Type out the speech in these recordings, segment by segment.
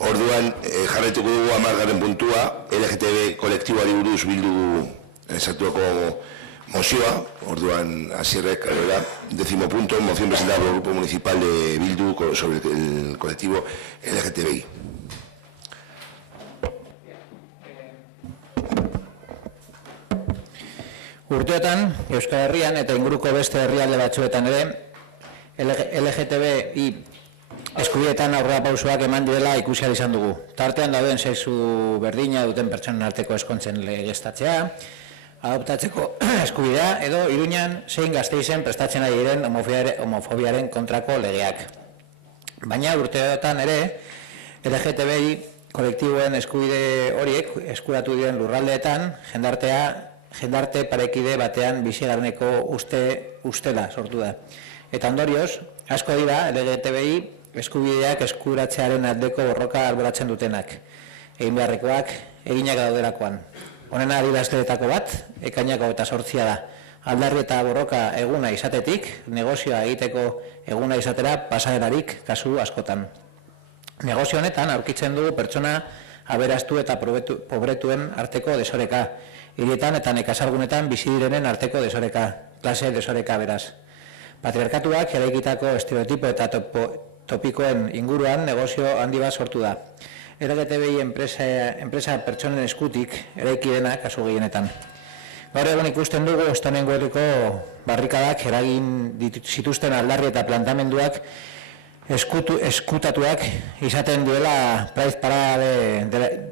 Orduan, jarraituko dugu 10. puntua, LGTB kolektiboari buruz bildu esatuako mozioa. Orduan, Asierrek, 10. punto, moción presentada por el Grupo Municipal de Bildu sobre el colectivo LGTBI. Urteotan, Euskal Herrian eta inguruko beste herrialde batzuetan ere, LGTBI eskubidetan aurrera pausoak eman direla ikusi ahal izan dugu. Tartean dauden sexu berdina duten pertsonen arteko eskontzen legeztatzea, adoptatzeko eskubidea edo Iruñan zein Gasteizen prestatzen ari diren homofobiaren kontrako legeak. Baina urteotan ere, LGTBI kolektiboen eskubide horiek eskuratu diren lurraldeetan jendarte parekide batean bizigarneko ustela sortu da. Eta ondorioz, asko dira LGTBI eskubideak eskuratzearen aldeko borroka alboratzen dutenak. Egin beharrekoak, eginak dauderakoan. Honen adierazleetako bat, ekainako eta 8 da. Aldarri eta borroka eguna izatetik, negozioa egiteko eguna izatera pasaderarik kasu askotan. Negozio honetan aurkitzen dugu pertsona aberastu eta pobretuen arteko desoreka. Hirietan eta nekazalgunetan bizi direnen arteko desoreka, klase desoreka beraz. Patriarkatuak eraikitako estereotipo eta topikoen inguruan negozio handi bat sortu da. LGTBI enpresa pertsonen eskutik eraiki dena kasu gehienetan. Gaur egun ikusten dugu estonengoeliko barrikadak eragin zituzten aldarri eta plantamenduak eskutatuak izaten duela praiz parade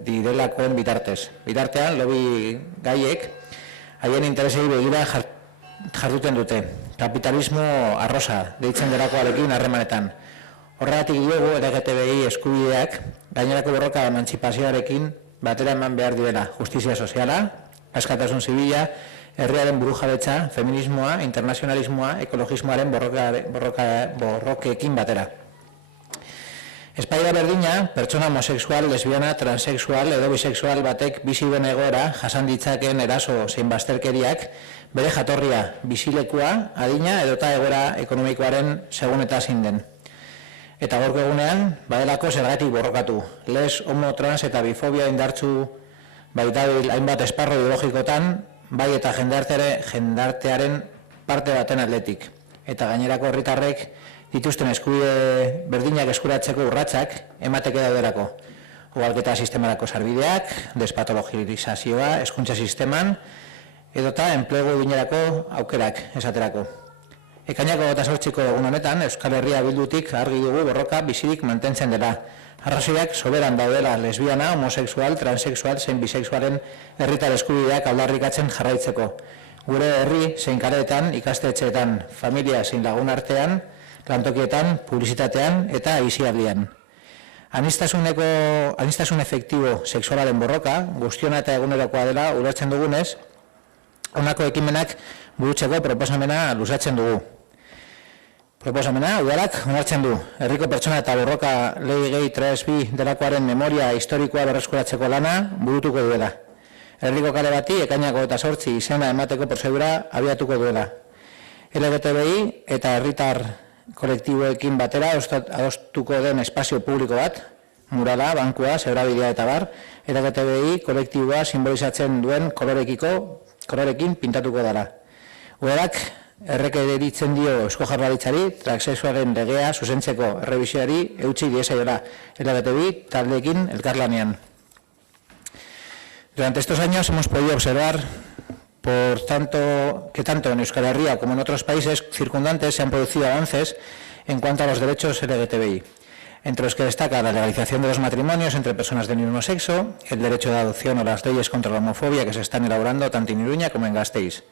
direlakoen bitartez. Bitartean, lobby gaiek haien interesei begira jarduten dute. Kapitalismo arrosa deitzen delakoarekin harremanetan. Horregatik diogu LGTBI eskubideak gainerako borroka emantzipazioarekin batera eman behar direla. Justizia soziala, askatasun zibila, herriaren burujabetza, feminismoa, internazionalismoa, ekologismoaren borrokekin batera. Espaida berdina, pertsona homosexual, lesbiana, transexual edo bisexual batek bizi duen egoera jasan ditzakeen eraso zein bazterkeriak bere jatorria, bizilekua, adina edota egoera ekonomikoaren segun eta zein den. Eta gaurko egunean, badelako zergatik borrokatu. Les, homo, trans eta bifobia indartzu baitabil hainbat esparro ideologikotan, bai eta jendartearen parte baten atletik. Eta gainerako herritarrek dituzten eskubide berdinak eskuratzeko urratsak emateke dauderako. Ugalketa sistemarako sarbideak, despatologizazioa, hezkuntza sisteman, edota enplegu duinerako aukerak esaterako. Ekainako 28ko egun honetan, Euskal Herria Bildutik argi dugu borroka bizirik mantentzen dela. Arrazoiak soberan daudela lesbiana, homosexual, transexual, zein bisexualen herritar eskubideak aldarrikatzen jarraitzeko. Gure herri zein kaleetan, ikastetxeetan, familia zein lagun artean, lantokietan, publizitatean eta aisialdian. Aniztasun efektibo sexualaren borroka, guztiona eta egunerokoa dela ulertzen dugunez, honako ekimenak burutzeko proposamena luzatzen dugu. Proposamena, udalak onartzen du. Herriko pertsona eta borroka lege gehi 3B delakoaren memoria historikoa berreskuratzeko lana burutuko duela. Herriko kale bati ekainako eta 8 izena emateko prozedura abiatuko duela. LGTBI eta herritar kolektiboekin batera adostuko den espazio publiko bat, murala, bankua, zebrabidea eta bar, LGTBI kolektiboa simbolizatzen duen kolorekin pintatuko dara. Udalak errekeritzen dio Eusko Jaurlaritzari transexualen legea zuzentzeko errebisioari eutsi diesaiola LGTBI taldeekin elkarlanean. Durante estos años hemos podido observar que tanto en Euskal Herria como en otros países circundantes se han producido avances en cuanto a los derechos LGTBI, entre los que destaca la legalización de los matrimonios entre personas del mismo sexo, el derecho de adopción o las leyes contra la homofobia que se están elaborando tanto en Iruña como en Gasteiz.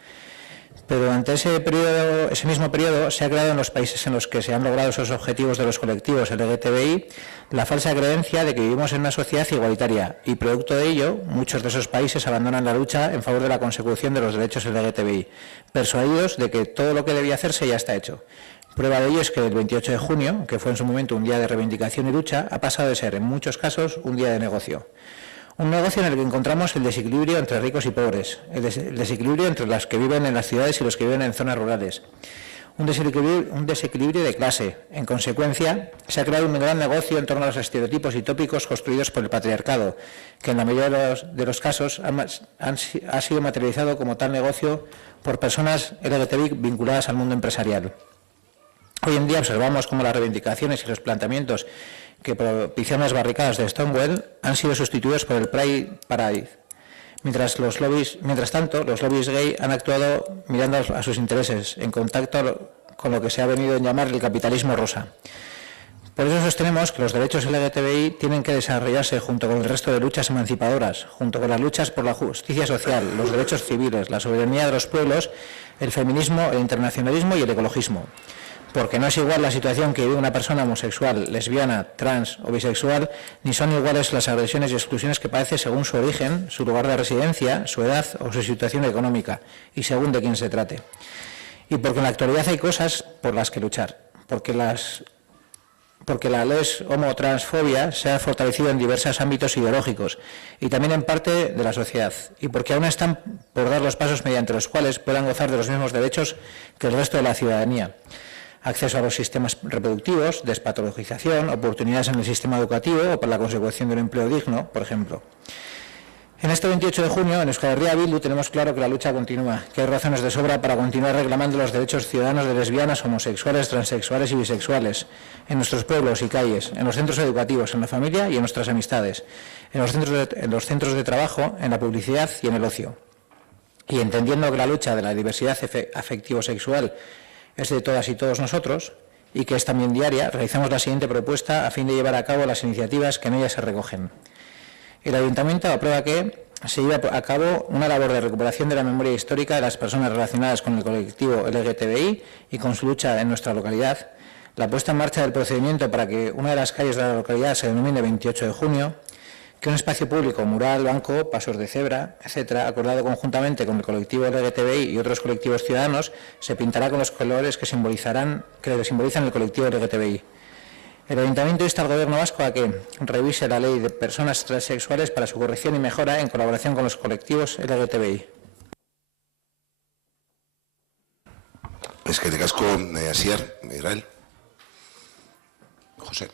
Pero durante ese mismo periodo se ha creado en los países en los que se han logrado esos objetivos de los colectivos LGTBI la falsa creencia de que vivimos en una sociedad igualitaria y producto de ello muchos de esos países abandonan la lucha en favor de la consecución de los derechos LGTBI, persuadidos de que todo lo que debía hacerse ya está hecho. Prueba de ello es que el 28 de junio, que fue en su momento un día de reivindicación y lucha, ha pasado de ser en muchos casos un día de negocio. Un negocio en el que encontramos el desequilibrio entre ricos y pobres, el desequilibrio entre los que viven en las ciudades y los que viven en zonas rurales. un desequilibrio de clase. En consecuencia, se ha creado un gran negocio en torno a los estereotipos y tópicos construidos por el patriarcado, que en la mayoría de los casos ha sido materializado como tal negocio por personas LGTBI vinculadas al mundo empresarial. Hoy en día observamos cómo las reivindicaciones y los planteamientos que propician las barricadas de Stonewall han sido sustituidos por el Pride Parade. Mientras tanto, los lobbies gay han actuado mirando a sus intereses, en contacto con lo que se ha venido a llamar el capitalismo rosa. Por eso sostenemos que los derechos LGTBI tienen que desarrollarse junto con el resto de luchas emancipadoras, junto con las luchas por la justicia social, los derechos civiles, la soberanía de los pueblos, el feminismo, el internacionalismo y el ecologismo. Porque no es igual la situación que vive una persona homosexual, lesbiana, trans o bisexual, ni son iguales las agresiones y exclusiones que padece según su origen, su lugar de residencia, su edad o su situación económica, y según de quién se trate. Y porque en la actualidad hay cosas por las que luchar, porque la les-homo-transfobia se ha fortalecido en diversos ámbitos ideológicos y también en parte de la sociedad, y porque aún están por dar los pasos mediante los cuales puedan gozar de los mismos derechos que el resto de la ciudadanía. Acceso a los sistemas reproductivos, despatologización, oportunidades en el sistema educativo o para la consecución de un empleo digno, por ejemplo. En este 28 de junio, en Euskal Herria Bildu, tenemos claro que la lucha continúa, que hay razones de sobra para continuar reclamando los derechos ciudadanos de lesbianas, homosexuales, transexuales y bisexuales, en nuestros pueblos y calles, en los centros educativos, en la familia y en nuestras amistades, en los centros de trabajo, en la publicidad y en el ocio. Y entendiendo que la lucha de la diversidad afectivo-sexual es de todas y todos nosotros, y que es también diaria, realizamos la siguiente propuesta a fin de llevar a cabo las iniciativas que en ella se recogen. El Ayuntamiento aprueba que se lleve a cabo una labor de recuperación de la memoria histórica de las personas relacionadas con el colectivo LGTBI y con su lucha en nuestra localidad, la puesta en marcha del procedimiento para que una de las calles de la localidad se denomine 28 de junio, que un espacio público, mural, banco, pasos de cebra, etcétera, acordado conjuntamente con el colectivo LGTBI y otros colectivos ciudadanos, se pintará con los colores que simbolizan el colectivo LGTBI. El Ayuntamiento insta al Gobierno vasco a que revise la ley de personas transexuales para su corrección y mejora en colaboración con los colectivos LGTBI. Eskerrik asko, Asier, Israel. Jose.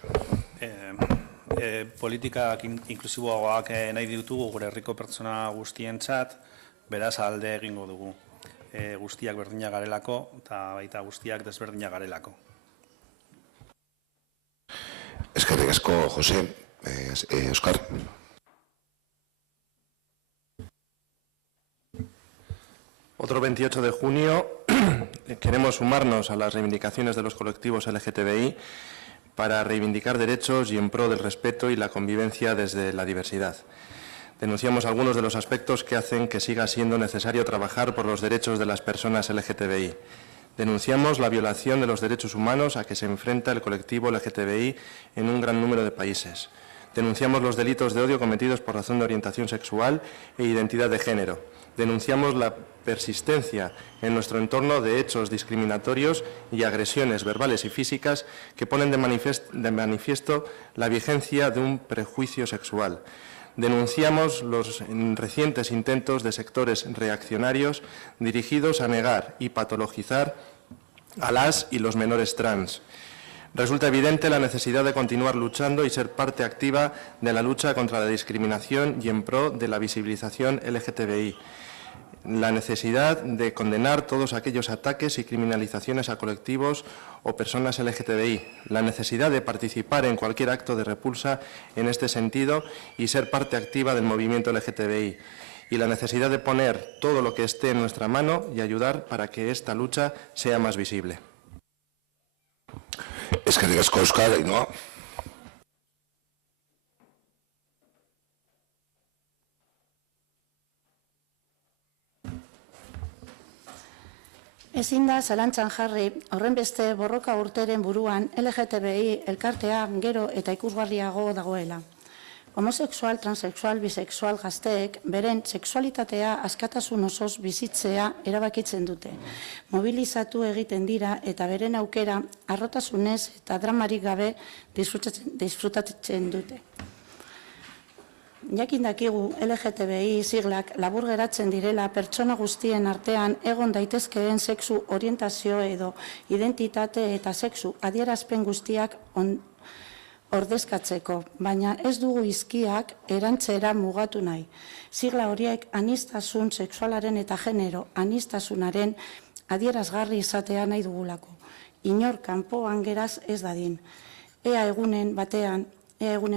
Politikak inklusiboagoak nahi ditugu gure herriko pertsona guztientzat, beraz alde egingo dugu. Guztiak berdina garelako eta baita guztiak desberdina garelako. Eskerrik asko, Jose. Óscar. Otro 28 de junio queremos sumarnos a las reivindicaciones de los colectivos LGTBI para reivindicar derechos y en pro del respeto y la convivencia desde la diversidad. Denunciamos algunos de los aspectos que hacen que siga siendo necesario trabajar por los derechos de las personas LGTBI. Denunciamos la violación de los derechos humanos a que se enfrenta el colectivo LGTBI en un gran número de países. Denunciamos los delitos de odio cometidos por razón de orientación sexual e identidad de género. Denunciamos la persistencia en nuestro entorno de hechos discriminatorios y agresiones verbales y físicas que ponen de manifiesto la vigencia de un prejuicio sexual. Denunciamos los recientes intentos de sectores reaccionarios dirigidos a negar y patologizar a las y los menores trans. Resulta evidente la necesidad de continuar luchando y ser parte activa de la lucha contra la discriminación y en pro de la visibilización LGTBI. La necesidad de condenar todos aquellos ataques y criminalizaciones a colectivos o personas LGTBI. La necesidad de participar en cualquier acto de repulsa en este sentido y ser parte activa del movimiento LGTBI. Y la necesidad de poner todo lo que esté en nuestra mano y ayudar para que esta lucha sea más visible. Eskerrik asko, Óscar, Ainhoa. Ezin da zalantzan jarri, horrenbeste borroka urteren buruan LGTBI elkartea gero eta ikusgarriago dagoela. Homosexual, transexual, bisexual gazteek beren sexualitatea askatasun osoz bizitzea erabakitzen dute. Mobilizatu egiten dira eta beren aukera harrotasunez eta dramarik gabe disfrutatzen dute. jakin dakigu LGTBI siglak labur geratzen direla pertsona guztien artean egon daitezkeen sexu orientazio edo identitate eta sexu adierazpen guztiak ordezkatzeko, baina ez dugu izkiak erantzera mugatu nahi. Sigla horiek aniztasun sexualaren eta genero anistasunaren adierazgarri izatea nahi dugulako. Inor kanpoan geraz ez dadin. Ea egunen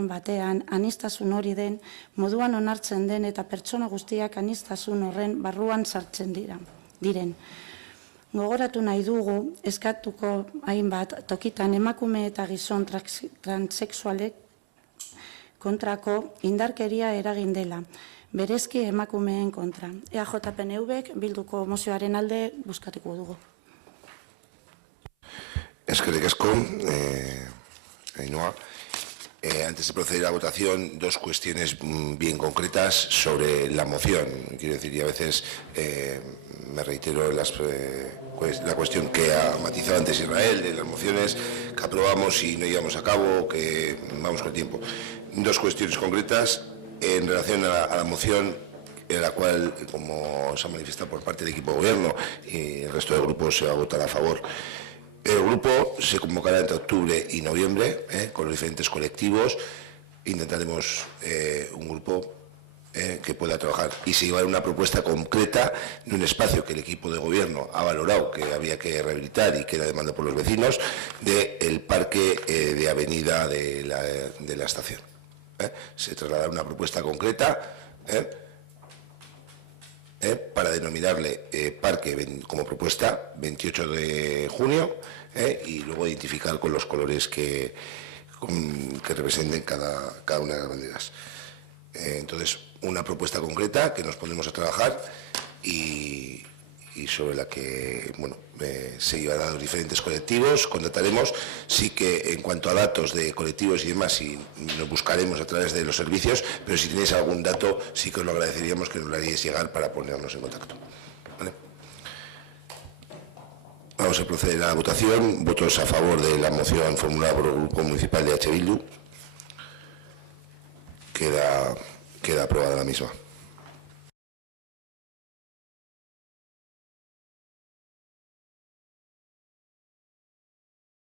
batean anistasun hori den, moduan onartzen den eta pertsona guztiak anistasun horren barruan sartzen diren. Gogoratu nahi dugu, eskatuko hainbat tokitan emakume eta gizon transexualek kontrako indarkeria eragin dela, berezki emakumeen kontra. EAJ-PNV-ek bilduko mozioaren alde bozkatuko dugu. Eskerrik asko, Ainhoa. Antes de proceder a la votación, dos cuestiones bien concretas sobre la moción. Quiero decir, y a veces me reitero en la cuestión que ha matizado antes Israel, de las mociones que aprobamos y no llevamos a cabo, que vamos con el tiempo. Dos cuestiones concretas en relación a la moción en la cual, como se ha manifestado por parte del equipo de gobierno y el resto de grupos, se va a votar a favor. El grupo se convocará entre octubre y noviembre con los diferentes colectivos. Intentaremos un grupo que pueda trabajar y se llevará una propuesta concreta de un espacio que el equipo de gobierno ha valorado que había que rehabilitar y que era demanda por los vecinos, del parque de avenida de la estación. Se trasladará una propuesta concreta para denominarle parque como propuesta 28 de junio y luego identificar con los colores que representen cada una de las banderas. Entonces, una propuesta concreta que nos pondremos a trabajar y sobre la que se llevará a los diferentes colectivos, contrataremos. Sí que en cuanto a datos de colectivos y demás, sí nos buscaremos a través de los servicios, pero si tenéis algún dato, sí que os lo agradeceríamos que nos lo haríais llegar para ponernos en contacto. ¿Vale? Vamos a proceder a la votación. Votos a favor de la moción formulada por el Grupo Municipal de H. Bildu. Queda aprobada la misma.